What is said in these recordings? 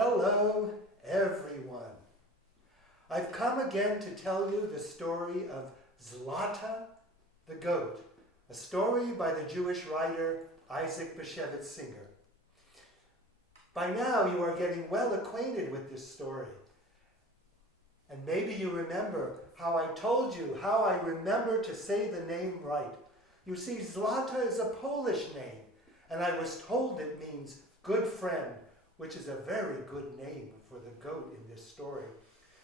Hello, everyone. I've come again to tell you the story of Zlateh the Goat, a story by the Jewish writer Isaac Bashevis Singer. By now, you are getting well acquainted with this story. And maybe you remember how I told you how I remember to say the name right. You see, Zlateh is a Polish name, and I was told it means good friend, which is a very good name for the goat in this story.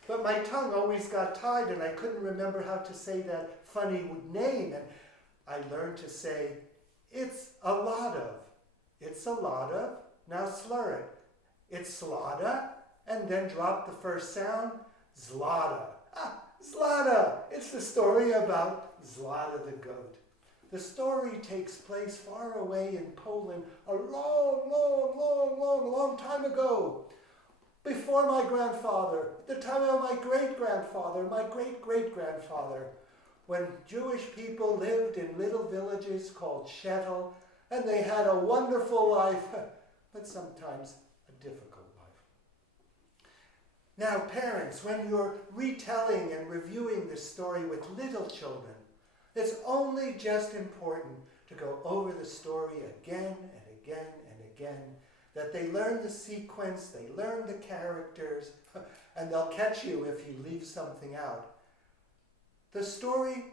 But my tongue always got tied, and I couldn't remember how to say that funny name, and I learned to say, it's a lot of. It's a lot of. Now slur it. It's Zlateh, and then drop the first sound, Zlateh. Zlateh! It's the story about Zlateh the goat. The story takes place far away in Poland a long time ago. Before my grandfather, the time of my great-grandfather, my great-great-grandfather, when Jewish people lived in little villages called shtetl, and they had a wonderful life, but sometimes a difficult life. Now, parents, when you're retelling and reviewing this story with little children, it's only just important to go over the story again and again and again, that they learn the sequence, they learn the characters, and they'll catch you if you leave something out. The story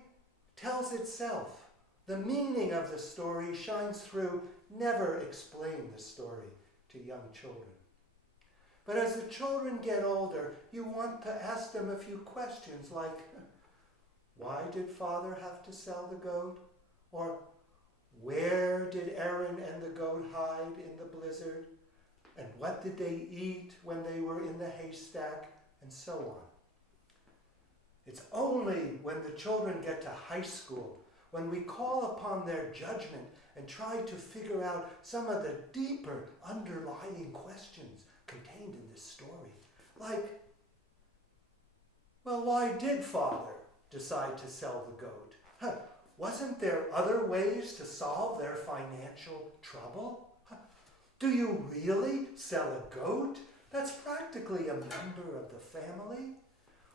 tells itself. The meaning of the story shines through. Never explain the story to young children. But as the children get older, you want to ask them a few questions like, why did Father have to sell the goat? Or where did Aaron and the goat hide in the blizzard? And what did they eat when they were in the haystack? And so on. It's only when the children get to high school, when we call upon their judgment and try to figure out some of the deeper underlying questions contained in this story. Like, well, why did Father decide to sell the goat? Wasn't there other ways to solve their financial trouble? Do you really sell a goat? That's practically a member of the family.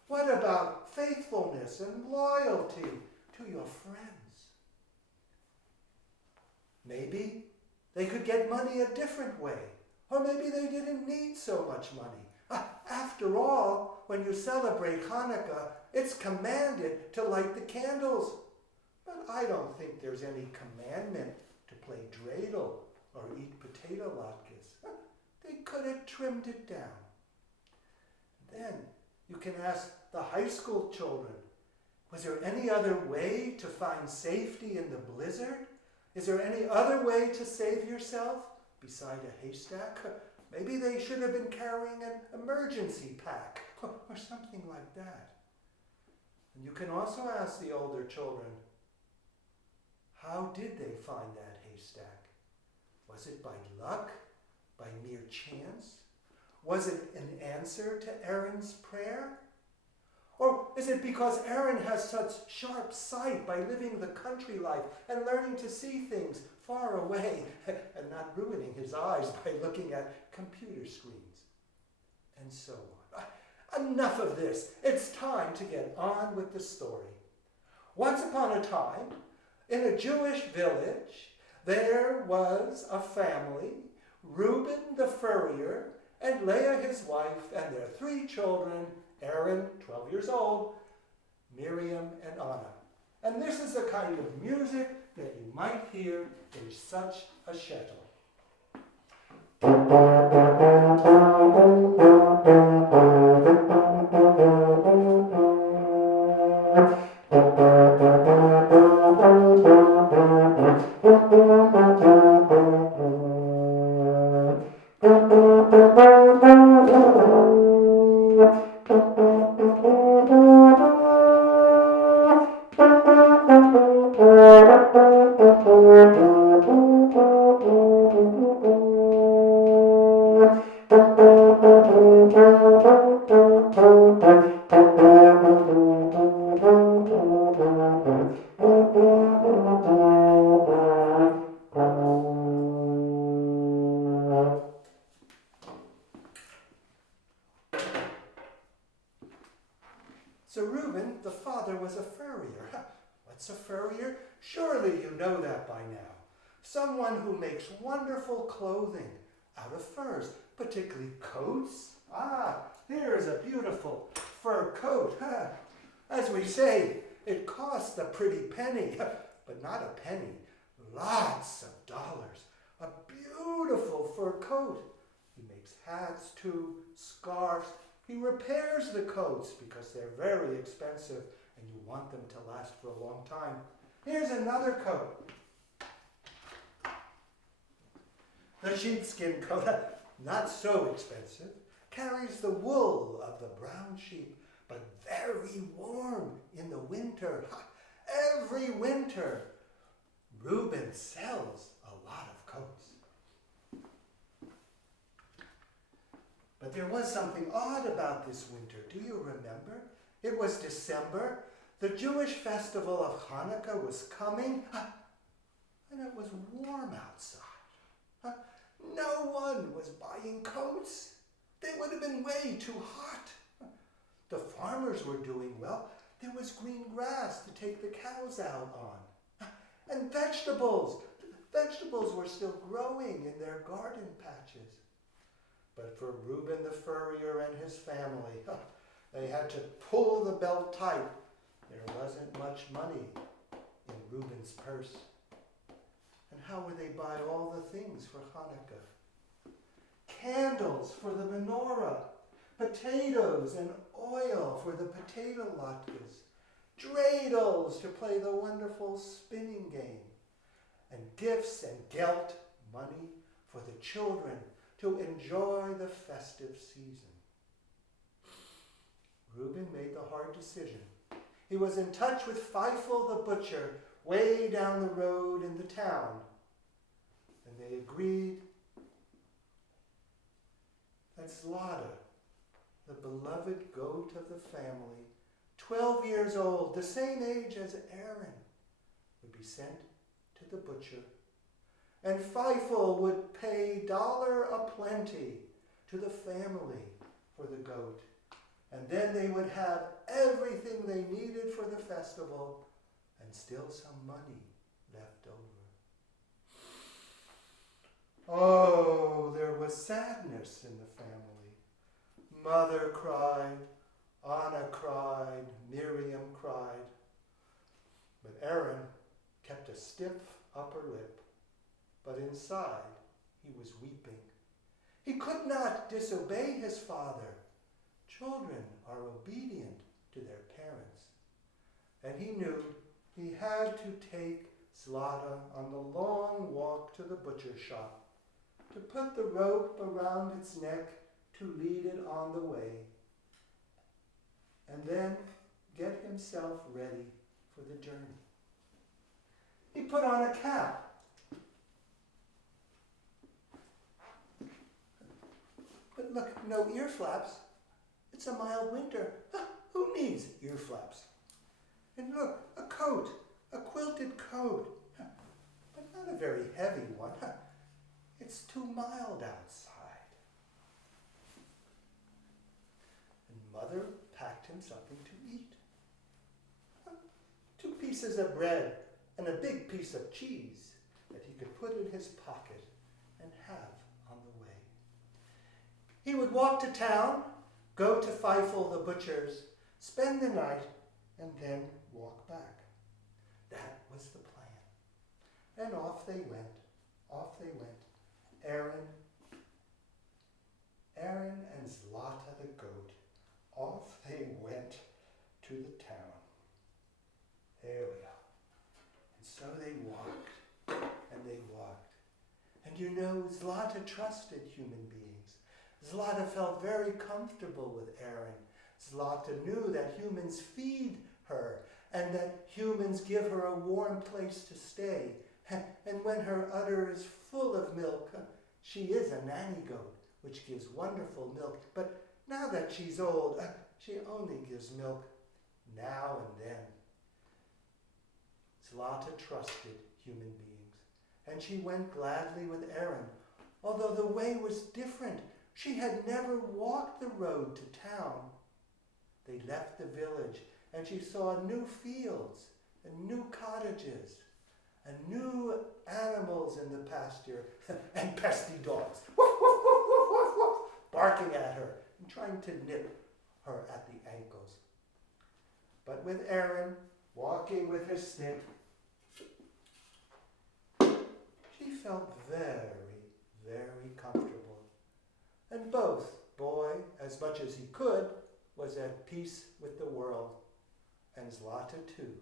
What about faithfulness and loyalty to your friends? Maybe they could get money a different way, or maybe they didn't need so much money. After all, when you celebrate Hanukkah, it's commanded to light the candles. But I don't think there's any commandment to play dreidel or eat potato latkes. They could have trimmed it down. Then you can ask the high school children, was there any other way to find safety in the blizzard? Is there any other way to save yourself beside a haystack? Maybe they should have been carrying an emergency pack or something like that. And you can also ask the older children, how did they find that haystack? Was it by luck? By mere chance? Was it an answer to Aaron's prayer? Or is it because Aaron has such sharp sight by living the country life and learning to see things far away and not ruining his eyes by looking at computer screens? And so on. Enough of this. It's time to get on with the story. Once upon a time, in a Jewish village, there was a family, Reuben the furrier, and Leah his wife, and their 3 children, Aaron, 12 years old, Miriam, and Anna. And this is the kind of music that you might hear in such a shtetl. So Reuben, the father, was a furrier. What's a furrier? Surely you know that by now. Someone who makes wonderful clothing out of furs, particularly coats. Here is a beautiful fur coat. As we say, it costs a pretty penny, but not a penny, lots of dollars. A beautiful fur coat. He makes hats too, scarves. He repairs the coats because they're very expensive and you want them to last for a long time. Here's another coat. The sheepskin coat, not so expensive, carries the wool of the brown sheep, but very warm in the winter. Every winter, Reuben sells a lot of coats. But there was something odd about this winter. Do you remember? It was December. The Jewish festival of Hanukkah was coming, and it was warm outside. No one was buying coats. They would have been way too hot. The farmers were doing well. There was green grass to take the cows out on. And vegetables. Vegetables were still growing in their garden patches. But for Reuben the furrier and his family, they had to pull the belt tight. There wasn't much money in Reuben's purse. And how would they buy all the things for Hanukkah? Candles for the menorah, potatoes and oil for the potato latkes, dreidels to play the wonderful spinning game, and gifts and gelt, money, for the children to enjoy the festive season. Reuben made the hard decision. He was in touch with Camphill the butcher way down the road in the town, and they agreed that Zlateh, the beloved goat of the family, 12 years old, the same age as Aaron, would be sent to the butcher. And Camphill would pay $1 aplenty to the family for the goat. And then they would have everything they needed for the festival and still some money left over. Oh, there was sadness in the family. Mother cried, Anna cried, Miriam cried. But Aaron kept a stiff upper lip, but inside he was weeping. He could not disobey his father. Children are obedient to their parents. And he knew he had to take Zlateh on the long walk to the butcher shop, to put the rope around its neck to lead it on the way, and then get himself ready for the journey. He put on a cap. But look, no ear flaps. It's a mild winter. Who needs ear flaps? And look, a coat, a quilted coat, but not a very heavy one. It's too mild outside. And Mother packed him something to eat. 2 pieces of bread and a big piece of cheese that he could put in his pocket and have on the way. He would walk to town, go to Camphill the butcher's, spend the night, and then walk back. That was the plan. And off they went. Aaron and Zlateh the goat. Off they went to the town. There we go. And so they walked, and they walked. And you know, Zlateh trusted human beings. Zlateh felt very comfortable with Aaron. Zlateh knew that humans feed her and that humans give her a warm place to stay. And when her udder is full of milk, she is a nanny goat, which gives wonderful milk. But now that she's old, she only gives milk now and then. Zlateh trusted human beings, and she went gladly with Aaron, although the way was different. She had never walked the road to town. they left the village, and she saw new fields and new cottages and new animals in the pasture and pesky dogs woof, woof, woof, woof, woof, woof, barking at her and trying to nip her at the ankles. But with Aaron walking with her stick, she felt very, very comfortable. And both, boy, as much as he could, was at peace with the world. And Zlateh, too,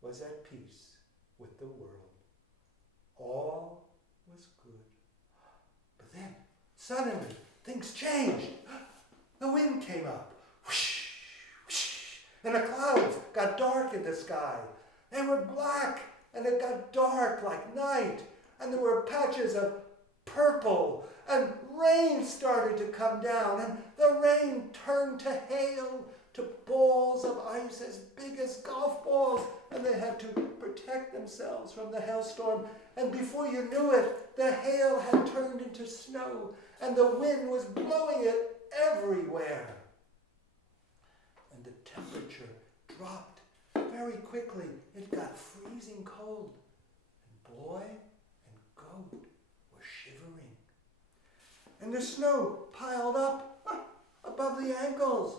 was at peace with the world. All was good. But then, suddenly, things changed. The wind came up. Whoosh, whoosh, and the clouds got dark in the sky. They were black, and it got dark like night. And there were patches of purple, and rain started to come down, and the rain turned to hail, to balls of ice as big as golf balls, and they had to protect themselves from the hailstorm. And before you knew it, the hail had turned into snow, and the wind was blowing it everywhere. And the temperature dropped very quickly. It got freezing cold, and boy and goat were shivering. And the snow piled up above the ankles,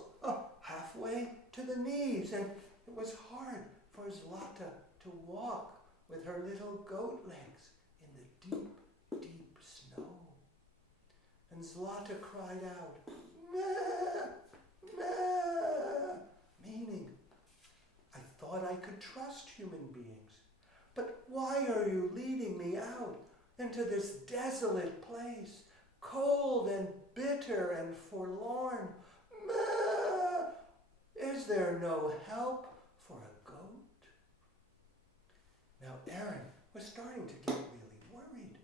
halfway to the knees, and it was hard for Zlateh to walk with her little goat legs in the deep, deep snow. And Zlateh cried out, "Meh, meh," meaning, I thought I could trust human beings, but why are you leading me out into this desolate place, cold and bitter and forlorn? Meh. Is there no help for a goat? Now Aaron was starting to get really worried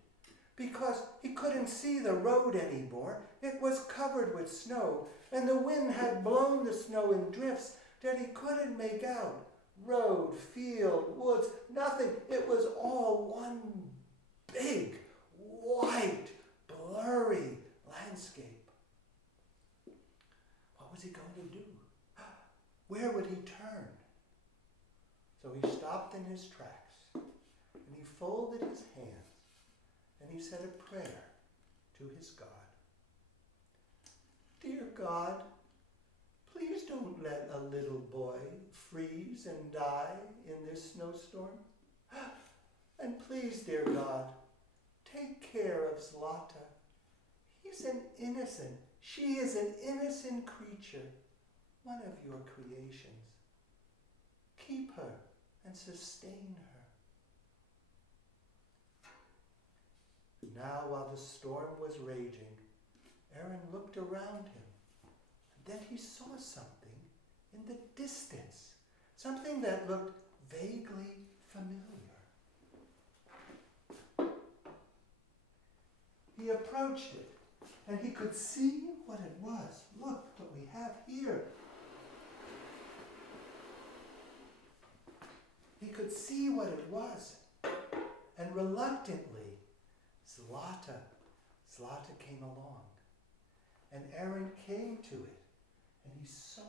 because he couldn't see the road anymore. It was covered with snow, and the wind had blown the snow in drifts that he couldn't make out. Road, field, woods, nothing. It was all one big, white, blurry landscape. What was he going to do? Where would he turn? So he stopped in his tracks, and he folded his hands, and he said a prayer to his God. Dear God, please don't let a little boy freeze and die in this snowstorm. And please, dear God, take care of Zlateh. She is an innocent creature, one of your creations. Keep her and sustain her. Now, while the storm was raging, Aaron looked around him, and then he saw something in the distance, something that looked vaguely familiar. He approached it, and he could see what it was. Look what we have here. He could see what it was, and reluctantly, Zlateh came along, and Aaron came to it, and he saw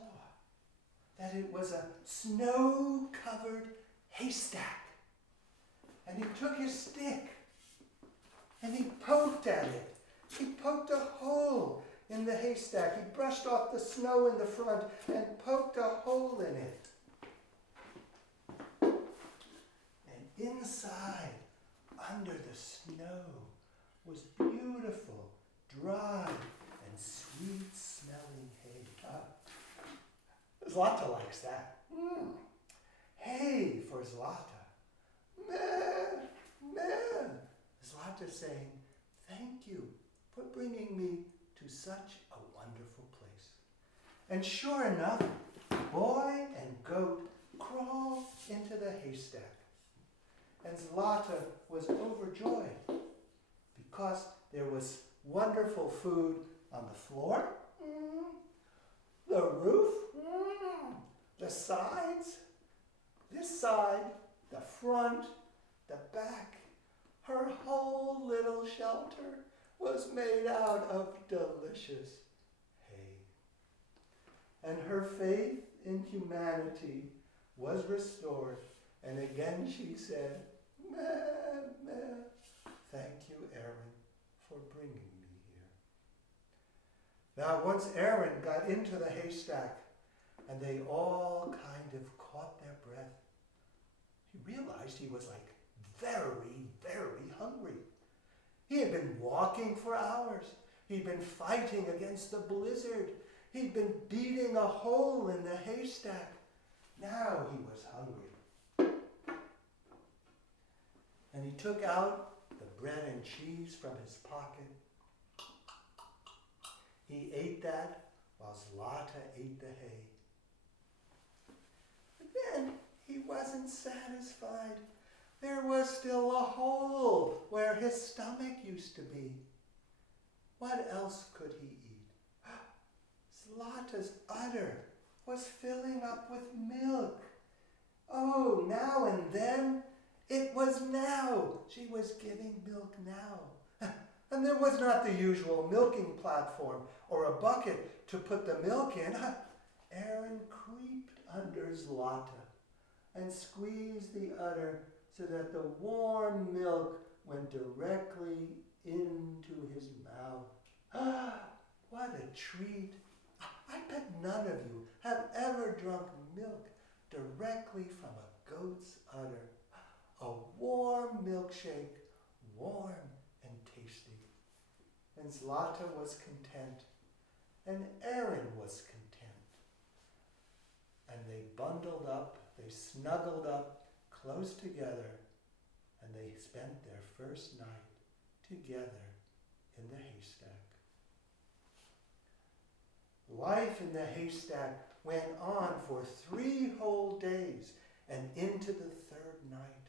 that it was a snow-covered haystack. And he took his stick, and he poked at it. He poked a hole in the haystack. He brushed off the snow in the front and poked a hole in it. And inside, under the snow, was beautiful, dry, and sweet-smelling hay. Zlateh likes that. Hay for Zlateh. Meh, meh. Zlateh saying, thank you for bringing me to such a wonderful place. And sure enough, boy and goat crawled into the haystack. And Zlateh was overjoyed because there was wonderful food on the floor, the roof, the sides, this side, the front, the back. Her whole little shelter was made out of delicious hay. and her faith in humanity was restored. And again she said, "Meh, meh. Thank you, Aaron, for bringing me here." Now, once Aaron got into the haystack, and they all kind of caught their breath, he realized he was like very, very hungry. He had been walking for hours. He'd been fighting against the blizzard. He'd been beating a hole in the haystack. Now he was hungry. And he took out the bread and cheese from his pocket. He ate that while Zlateh ate the hay. But then he wasn't satisfied. There was still a hole where his stomach used to be. What else could he eat? Zlateh's udder was filling up with milk. Oh, now and then, it was now. She was giving milk now. And there was not the usual milking platform or a bucket to put the milk in. Aaron creeped under Zlateh and squeezed the udder so that the warm milk went directly into his mouth. What a treat. I bet none of you have ever drunk milk directly from a goat's udder. A warm milkshake, warm and tasty. And Zlateh was content, and Aaron was content. And they bundled up, they snuggled up close together, and they spent their first night together in the haystack. Life in the haystack went on for 3 whole days and into the 3rd night.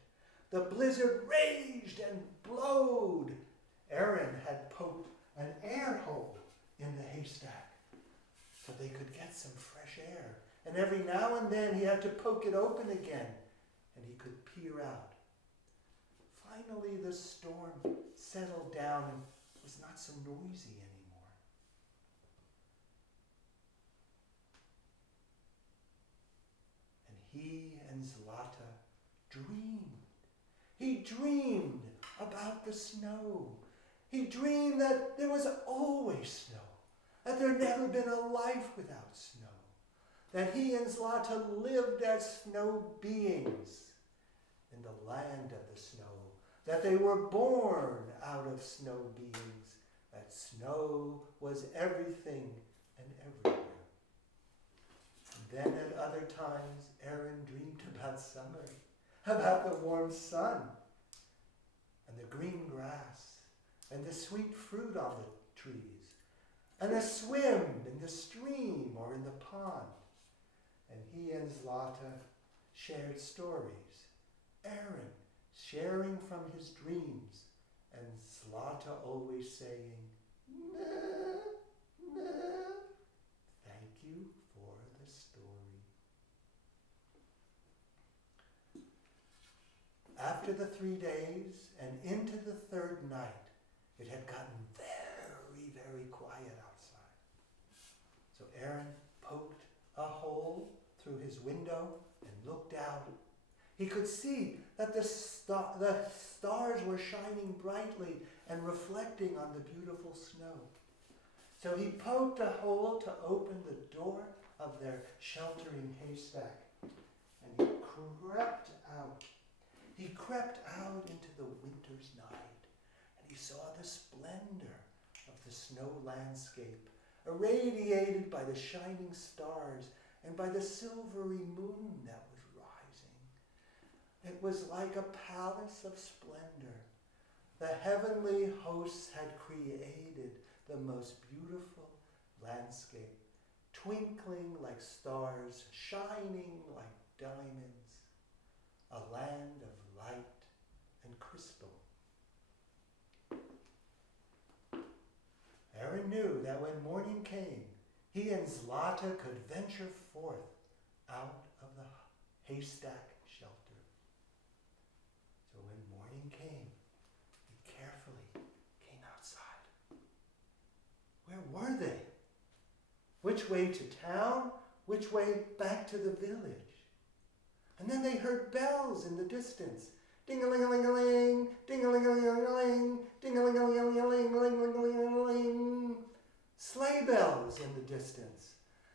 The blizzard raged and blowed. Aaron had poked an air hole in the haystack so they could get some fresh air. And every now and then he had to poke it open again and he could peer out. Finally the storm settled down and was not so noisy anymore. And he and Zlateh dreamed. He dreamed about the snow. He dreamed that there was always snow, that there had never been a life without snow, that he and Zlateh lived as snow beings in the land of the snow, that they were born out of snow beings, that snow was everything and everywhere. And then at other times, Aaron dreamed about summer, about the warm sun, and the green grass, and the sweet fruit on the trees, and a swim in the stream or in the pond. And he and Zlateh shared stories, Aaron sharing from his dreams, and Zlateh always saying, "Meh, meh, thank you for the story." After the 3 days and into the 3rd night, it had gotten very, very quiet outside. So Aaron poked a hole through his window and looked out. He could see that the stars were shining brightly and reflecting on the beautiful snow. So he poked a hole to open the door of their sheltering haystack, and he crept out. He crept out into the winter's night, and he saw the splendor of the snow landscape, irradiated by the shining stars and by the silvery moon that was rising. It was like a palace of splendor. The heavenly hosts had created the most beautiful landscape, twinkling like stars, shining like diamonds, a land of light and crystal. Aaron knew that when morning came, he and Zlateh could venture forth out of the haystack shelter. So when morning came, he carefully came outside. Where were they? Which way to town which way back to the village. And then they heard bells in the distance. Ding-a-ling-a-ling-a-ling, ding-a-ling-a-ling-a-ling, ding-a-ling-a-ling-a-ling. Sleigh bells in the distance.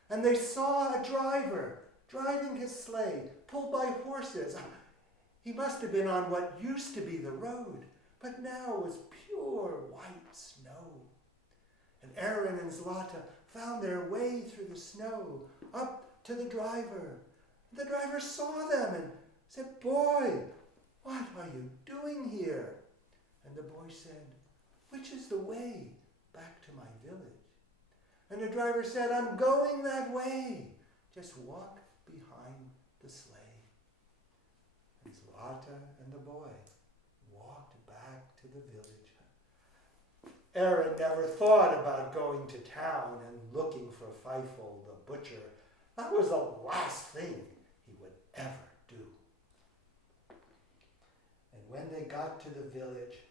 And they saw a driver driving his sleigh, pulled by horses. He must have been on what used to be the road, but now was pure white snow. And Aaron and Zlateh found their way through the snow up to the driver. The driver saw them and said, "Boy, what are you doing here?" And the boy said, "Which is the way back to my village?" And the driver said, "I'm going that way. Just walk behind the sleigh." And Zlateh and the boy walked back to the village. Aaron never thought about going to town and looking for Camphill the butcher. That was the last thing he would ever do. And when they got to the village,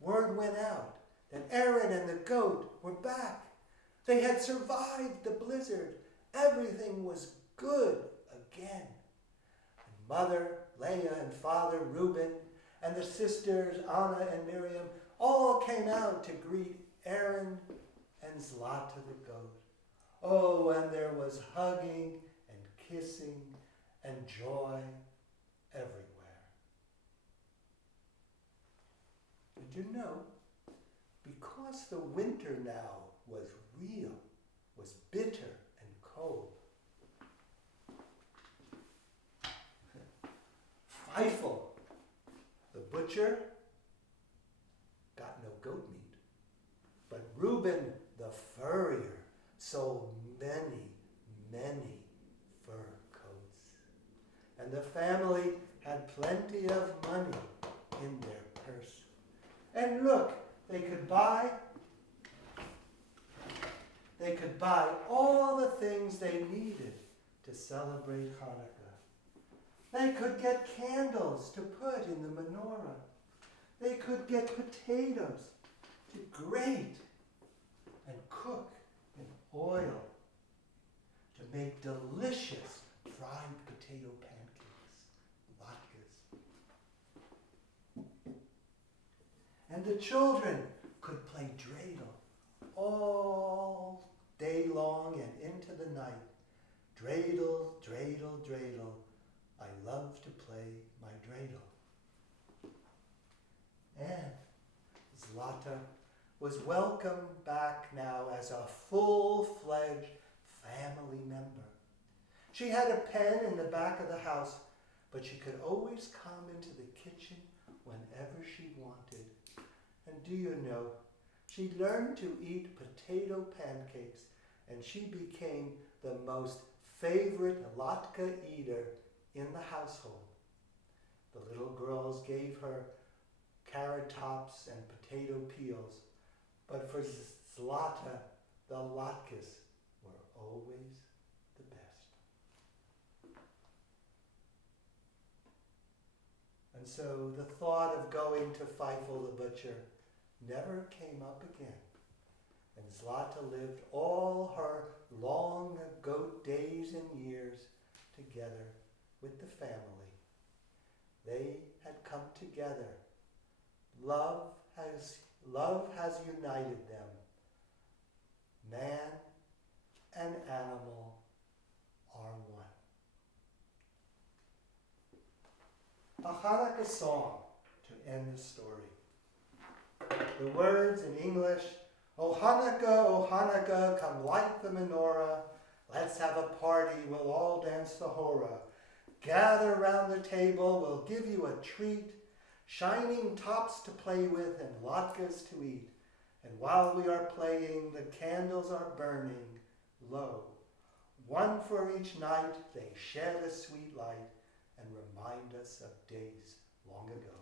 word went out that Aaron and the goat were back. They had survived the blizzard. Everything was good again. And Mother Leah and Father Reuben and the sisters Anna and Miriam all came out to greet Aaron and Zlateh the goat. Oh, and there was hugging and kissing and joy everywhere. Did you know? Because the winter now was real, was bitter and cold, Camphill, the butcher, got no goat meat. But Reuben, the furrier, sold many, many fur coats. And the family had plenty of money in their purse. And look, they could buy all the things they needed to celebrate Hanukkah. They could get candles to put in the menorah. They could get potatoes to grate and cook in oil to make delicious fried potato pancakes, latkes. And the children could play dreidel all day long and into the night. Dreidel, dreidel, dreidel. I love to play my dreidel. And Zlateh was welcomed back now as a full-fledged family member. She had a pen in the back of the house, but she could always come into the kitchen whenever she wanted. And do you know, she learned to eat potato pancakes, and she became the most favorite latke eater in the household. The little girls gave her carrot tops and potato peels, but for Zlateh, the latkes were always the best. And so the thought of going to Camphill the butcher never came up again. And Zlateh lived all her long goat days and years together with the family. They had come together. Love has united them. Man and animal are one. A Hanukkah song to end the story. The words in English: O Hanukkah, come light the menorah. Let's have a party, we'll all dance the hora. Gather round the table, we'll give you a treat. Shining tops to play with and latkes to eat. And while we are playing, the candles are burning low. One for each night, they shed a sweet light and remind us of days long ago.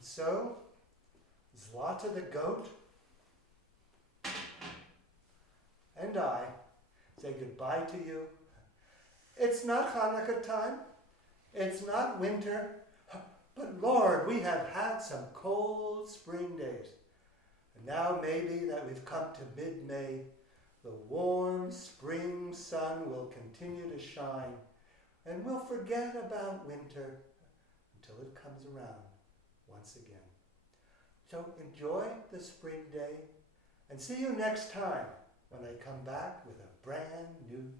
So, Zlateh the Goat and I say goodbye to you. It's not Hanukkah time, it's not winter, but Lord, we have had some cold spring days. And now maybe that we've come to mid-May, the warm spring sun will continue to shine, and we'll forget about winter until it comes around once again. So enjoy the spring day, and see you next time when I come back with a brand new